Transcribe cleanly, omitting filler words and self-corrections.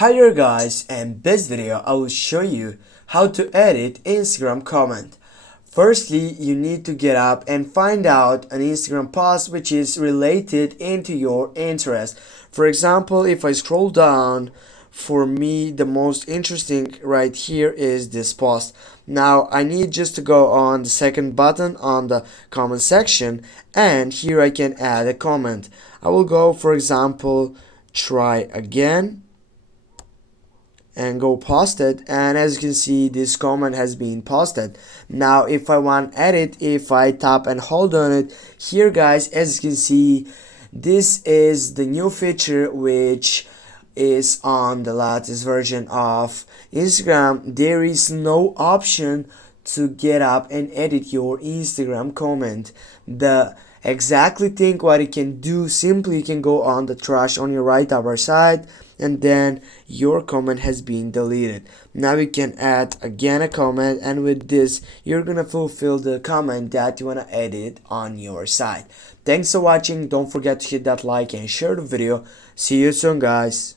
Hi there guys, and this video I will show you how to edit Instagram comment. Firstly, you need to get up and find out an Instagram post which is related into your interest. For example, if I scroll down, for me the most interesting right here is this post. Now I need just to go on the second button on the comment section, and here I can add a comment. I will go, for example, try again and go post it, and as you can see this comment has been posted. Now if I want edit, if I tap and hold on it here guys, as you can see this is the new feature which is on the latest version of Instagram. There is no option to get up and edit your Instagram comment. The exactly thing what you can do, simply you can go on the trash on your right upper side, and then your comment has been deleted. Now you can add again a comment, and with this you're gonna fulfill the comment that you wanna edit on your site. Thanks for watching. Don't forget to hit that like and share the video. See you soon guys.